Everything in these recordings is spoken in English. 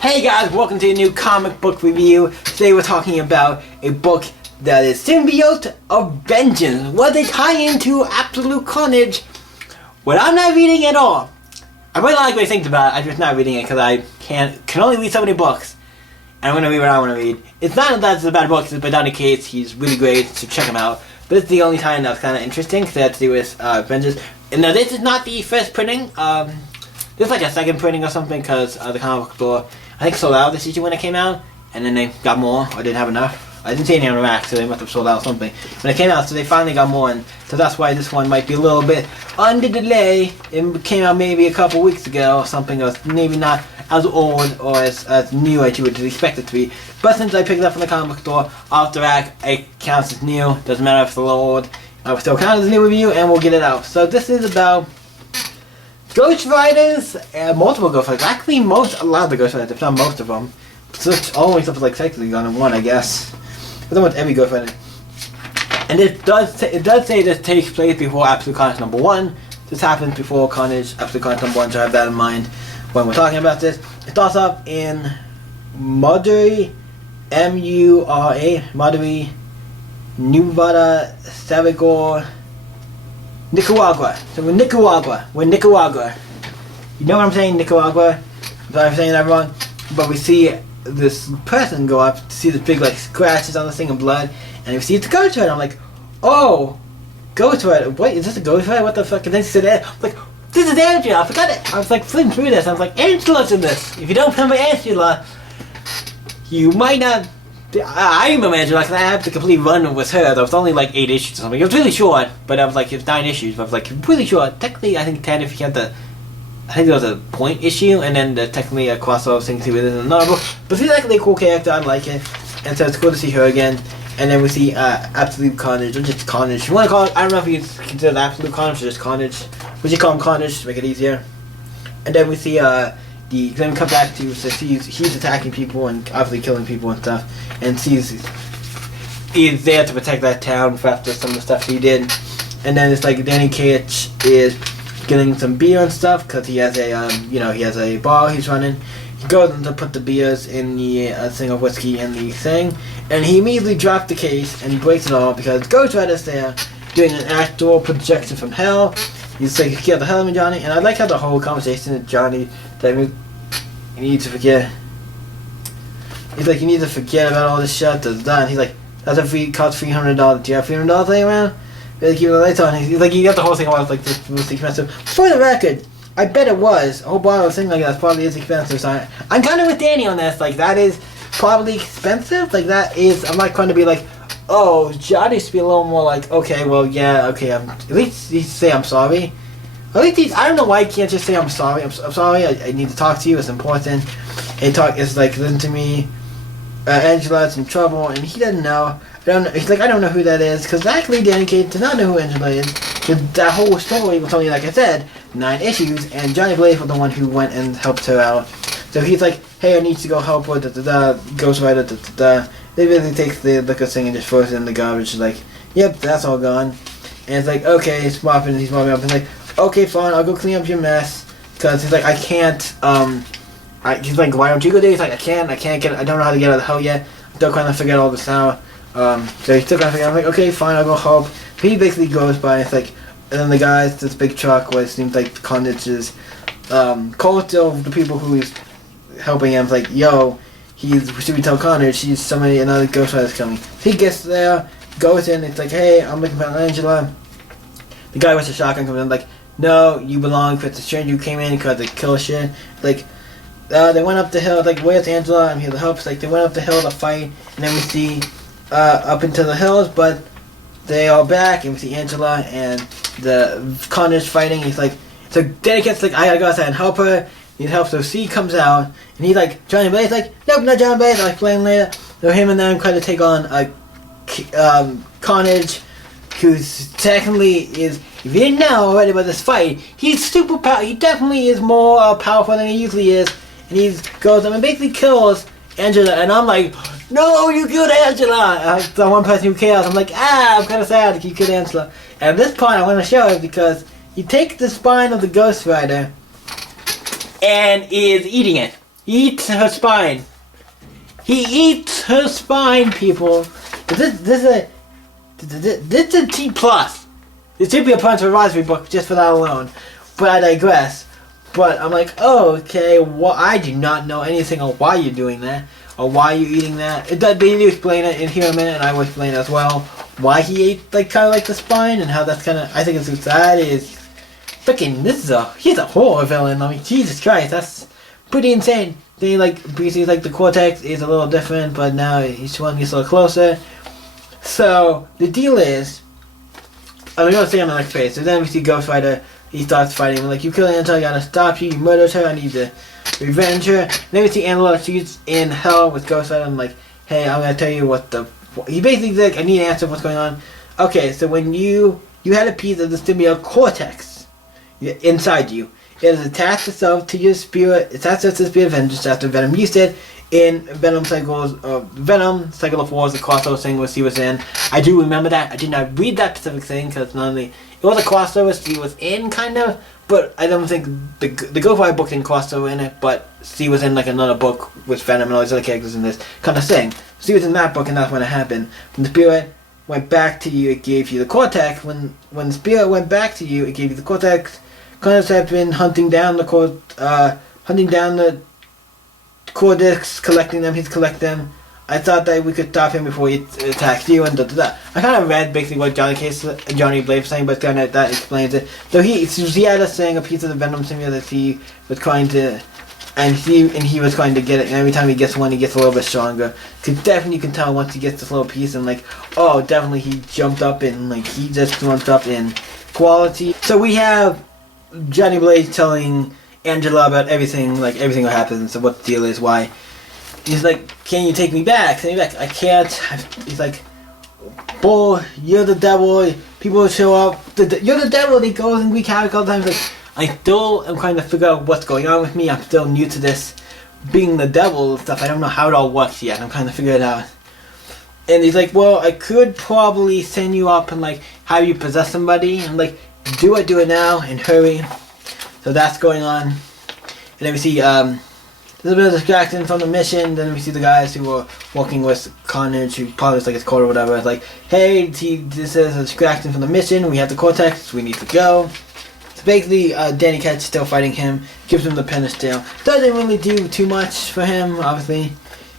Hey guys, welcome to a new comic book review. Today we're talking about a book that is Symbiote of Vengeance. What they tie into Absolute Carnage. What I'm not reading at all. I really like what he thinks about it, I'm just not reading it because I can only read so many books. And I'm going to read what I want to read. It's not that it's a bad book, but in any case, he's really great, so check him out. But it's the only time that's kind of interesting because it had to do with Vengeance. And now this is not the first printing. This is like a second printing or something because the comic book store, I think, sold out this issue when it came out, and then they got more, or didn't have enough. I didn't see any on the rack, so they must have sold out something. When it came out, so they finally got more, and so that's why this one might be a little bit under delay. It came out maybe a couple weeks ago or something, or maybe not as old or as new as you would expect it to be. But since I picked it up from the comic book store, off the rack, it counts as new. Doesn't matter if it's a little old. I will still count as a new review, and we'll get it out. So this is about Ghost Riders, multiple Ghost Riders. Actually, a lot of the Ghost Riders, if not most of them. So it's always up to like technically on one, I guess. But almost every Ghost Rider. And it does say this takes place before Absolute Carnage #1. This happens before Absolute Carnage #1, so I have that in mind when we're talking about this. It starts off in Maduri, M-U-R-A, Maduri, Nevada, Savigor, Nicaragua. So we're Nicaragua. You know what I'm saying, Nicaragua? I'm sorry if I'm saying that wrong. But we see this person go up to see the big like scratches on the thing of blood, and we see it's a Ghost Rider. I'm like, oh, Ghost Rider. Wait, is this a Ghost Rider? What the fuck? And then she said, I'm like, this is Angela. I forgot it. I was like flipping through this. I was like, Angela's in this. If you don't remember Angela, you might not. I remember Angela because I had the complete run with her. There was only like 8 issues or something. It was really short, but I was like, it was 9 issues. But I was like, really short. Technically, I think 10 if you count the. I think there was a point issue, and then technically a crossover thing too within another book. But she's actually a cool character. I like it, and so it's cool to see her again. And then we see Absolute Carnage, or just Carnage. You want to call it? I don't know if you consider it Absolute Carnage or just Carnage. We should call him Carnage to make it easier. And then we see then we come back to so he's attacking people and obviously killing people and stuff, and he's there to protect that town after some of the stuff he did. And then it's like Danny Cage is getting some beer and stuff because he has a he has a bar he's running. He goes in to put the beers in the thing of whiskey in the thing, and he immediately drops the case and he breaks it all because Ghost Rider's there doing an actual projection from hell. He's like, "Get the hell of me, Johnny." And I like how the whole conversation with Johnny that you need to forget. He's like, "You need to forget about all this shit that's done." He's like, "That's a cost $300. Do you have $300 laying around?" They keep the lights on. He's like, you got the whole thing about like this was expensive. For the record, I bet it was. A whole bottle of thing like that probably is expensive. So I'm kind of with Danny on this. Like that is probably expensive. Like that is. I'm not going to be like, oh, Johnny needs to be a little more like, okay, well, yeah, okay. At least he say I'm sorry. At least I don't know why he can't just say I'm sorry. I'm sorry. I need to talk to you. It's important. And it's like listen to me. Angela's in trouble, and he doesn't know. He's like, I don't know who that is, because actually Danny Cage does not know who Angela is. That whole story was only, like I said, 9 issues, and Johnny Blaze was the one who went and helped her out. So he's like, hey, I need to go help her, Ghost Rider, They basically takes the liquor thing and just throws it in the garbage. He's like, yep, that's all gone. And it's like, okay, he's mopping up. He's like, okay, fine, I'll go clean up your mess. Because he's like, I can't, he's like, why don't you go there? He's like, I can't get, I don't know how to get out of the hell yet. I'm still trying to figure out all this out. So he's still trying to figure out, I'm like, okay, fine, I'll go help. But he basically goes by, and it's like, and then the guys, this big truck, where it seems like Carnage's, calls to the people who he's helping him, like, yo, should we tell Carnage, another Ghost Rider's coming. So he gets there, goes in, it's like, hey, I'm looking for Angela. The guy with the shotgun comes in, like, no, you belong with the stranger who came in because they kill shit. Like, they went up the hill, like, where's Angela? I'm here to help. It's like, they went up the hill to fight, and then we see, up into the hills, but they are back, and we see Angela and the Carnage fighting. He's like, so Danny gets like, I gotta go outside and help her. He helps, so C comes out, and he's like, Johnny Blaze, like, nope, not Johnny Blaze, I'll explain later. So him and them try to take on Carnage, who's technically is, if you didn't know already about this fight, he's super powerful. He definitely is more powerful than he usually is, and he goes up and basically kills Angela, and I'm like, no, you killed Angela! The one person who cares. I'm like, I'm kind of sad that you killed Angela. And at this point, I want to show it because he takes the spine of the Ghost Rider and is eating it. He eats her spine. He eats her spine, people. This is a T plus. It should be a Punch Advisory book just for that alone. But I digress. But I'm like, oh, okay. Well, I do not know anything on why you're doing that or why you're eating that. They do explain it in here in a minute, and I will explain it as well. Why he ate like kind of like the spine and how that's kind of. I think that is freaking. He's a horror villain. I mean, Jesus Christ, that's pretty insane. They basically the cortex is a little different, but now each one gets a little closer. So the deal is, I'm gonna say on the next page. So then we see Ghost Rider. He starts fighting. Like, you killed Angela, I gotta stop you. You murdered her. I need to revenge her. Then we see Angela. She's in hell with Ghost Rider. I'm like, hey, I'm gonna tell you what the. He basically like, I need an answer. What's going on? Okay, so when you had a piece of the symbiote cortex inside you. It has attached itself to your spirit. It's attached to the spirit of vengeance after Venom used it in Venom Cycle of Wars, the crossover thing where she was in. I do remember that. I did not read that specific thing because not only it was a crossover she was in, kind of, but I don't think the Ghost Rider book didn't crossover in it, but she was in like another book with Venom and all these other characters in this kind of thing. She was in that book, and that's when it happened. When the spirit went back to you, it gave you the cortex. When the spirit went back to you, it gave you the cortex. Connors have been hunting down the cortex, collecting them. He's collecting them. I thought that we could stop him before he attacks you and da da da. I kind of read basically what Johnny Blade was saying, but kind of that explains it. So he had us saying a piece of the Venom symbiote that he was trying to, and he was trying to get it. And every time he gets one, he gets a little bit stronger. Cause definitely you can tell once he gets this little piece, and like, oh, definitely he jumped up in he just jumped up in quality. So we have Johnny Blade telling Angela about everything that happens, so what the deal is, why. He's like, can you take me back? I can't. He's like, boy, you're the devil. People show up. You're the devil. They go and wreak havoc all the time. He's like, I still am trying to figure out what's going on with me. I'm still new to this being the devil and stuff. I don't know how it all works yet. I'm trying to figure it out. And he's like, well, I could probably send you up and like have you possess somebody. I'm like, do it now and hurry. So that's going on. And then we see there's a bit of distraction from the mission. Then we see the guys who were working with Carnage, who probably is like his core or whatever. It's like, hey, this is a distraction from the mission. We have the cortex. We need to go. So basically, Danny Ketch's still fighting him. Gives him the pentacle. Doesn't really do too much for him, obviously.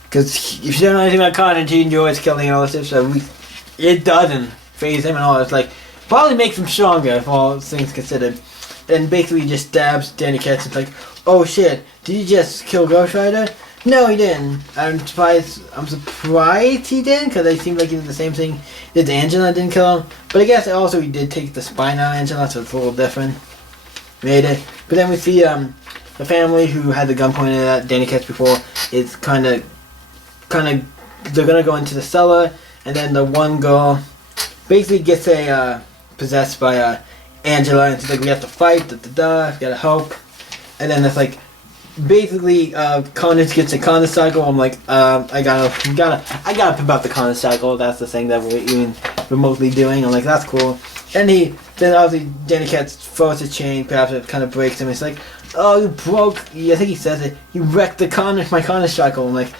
Because if you don't know anything about Carnage, he enjoys killing and all this stuff. So it doesn't phase him at all. It's like, probably makes him stronger, if all things considered. And basically just stabs Danny Ketch. It's like, oh shit, did he just kill Ghost Rider? No, he didn't. I'm surprised he didn't, because it seemed like he did the same thing did to Angela, didn't kill him. But I guess also he did take the spine out of Angela, so it's a little different. Made it. But then we see the family who had the gun pointed at Danny Ketch before is kind of, they're going to go into the cellar, and then the one girl basically gets possessed by Angela, and she's like, we have to fight, we gotta help. And then it's like, basically, Carnage gets a Carnage cycle. I'm like, I gotta pimp out the Carnage cycle. That's the thing that we're even remotely doing. I'm like, that's cool. And then obviously Danny Ketch throws his chain, perhaps it kind of breaks him. It's like, oh, you broke. I think he says it. You wrecked my Carnage cycle. I'm like,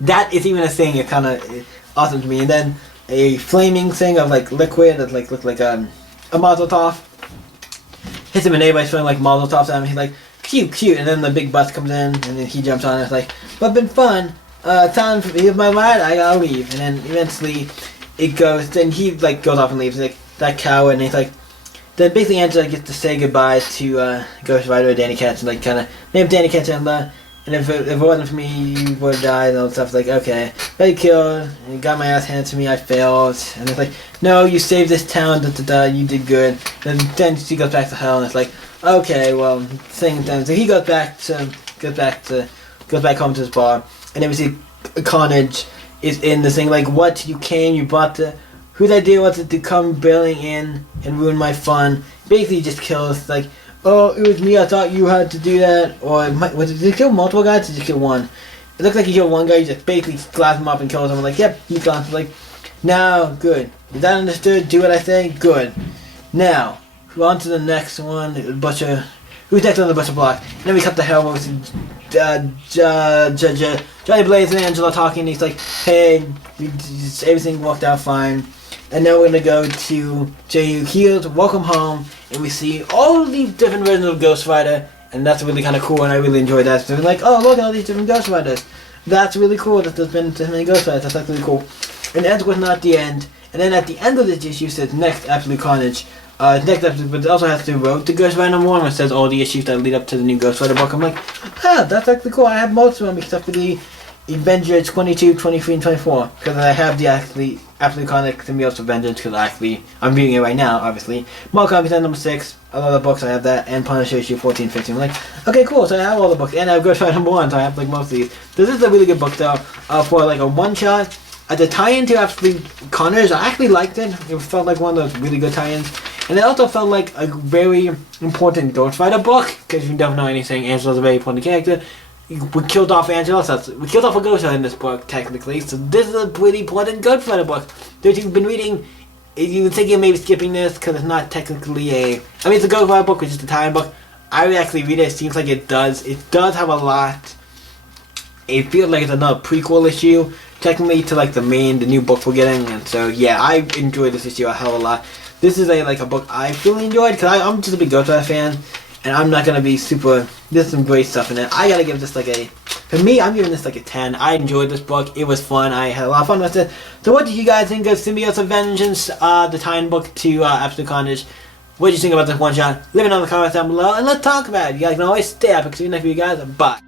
that is even a thing. It kind of awesome to me. And then a flaming thing of like liquid that like looked like a Mazel Tov hits him, and everybody's throwing like Mazel Tovs at him. He's like, cute, and then the big bus comes in, and then he jumps on it. It's like, well, it's been fun. Time for here's my ride. I gotta leave. And then eventually it goes. Then he like goes off and leaves. He's like, that coward. And he's like, then basically Angela gets to say goodbye to Ghost Rider or Danny Ketch, and like kind of name Danny Ketch and if it wasn't for me, you would have died and all that stuff. Like, okay, got you killed, and you got my ass handed to me, I failed. And it's like, no, you saved this town, you did good. And then she goes back to hell, and it's like, okay, well, things done. So he goes back home to his bar, and then we see Carnage is in the thing, like, what, you came, you brought whose idea was it to come barreling in and ruin my fun? Basically just kills, like, oh, it was me, I thought you had to do that. Or, did he kill multiple guys or did he kill one? It looks like he killed one guy, he just basically glass him up and kills him. I'm like, yep, he's gone. Like, now, good. Is that understood? Do what I say? Good. Now, on to the next one. Butcher. we attacked on the butcher block, and then we cut the hell with Johnny Blaze and Angela talking. He's like, hey, everything worked out fine. And now we're gonna go to J.U. Healed, Welcome Home, and we see all of these different versions of Ghost Rider, and that's really kind of cool, and I really enjoyed that. So we're like, oh, look at all these different Ghost Riders. That's really cool that there's been so many Ghost Riders. That's actually really cool. And it ends with not the end. And then at the end of this issue says next Absolute Carnage. Next episode, but it also has to Road to Ghost Rider #1, which says all the issues that lead up to the new Ghost Rider book. I'm like, that's actually cool. I have most of them except for the Avengers 22, 23, and 24, because I have the Absolute Carnage Symbiote Avengers, because I'm reading it right now, obviously. Marvel Comics #6, a lot of books, I have that, and Punisher issue 14, 15. I'm like, okay, cool, so I have all the books, and I have Ghost Rider #1, so I have like most of these. This is a really good book, though, for like a one-shot. The tie-in to Absolute Carnage, I actually liked it. It felt like one of those really good tie-ins. And it also felt like a very important Ghost Rider book, because if you don't know anything, Angela's a very important character. We killed off Angela, so we killed off a Ghost Rider in this book, technically. So this is a pretty important Ghost Rider book. If you've been reading, you would think you're maybe skipping this, because it's not technically it's a Ghost Rider book, which is a tie-in book. I would actually read it. It seems like it does. It does have a lot. It feels like it's another prequel issue, technically, to like the new book we're getting. And so, yeah, I enjoyed this issue a hell of a lot. This is a book I really enjoyed, because I'm just a big Ghost Rider fan, and I'm not going to be super, there's some great stuff in it. I got to give this for me, I'm giving this a 10. I enjoyed this book, it was fun, I had a lot of fun with it. So what did you guys think of Symbiote of Vengeance, the tie-in book to Absolute Carnage? What did you think about this one shot? Leave it in the comments down below, and let's talk about it. You guys can always stay up, because see you next video, guys. Bye.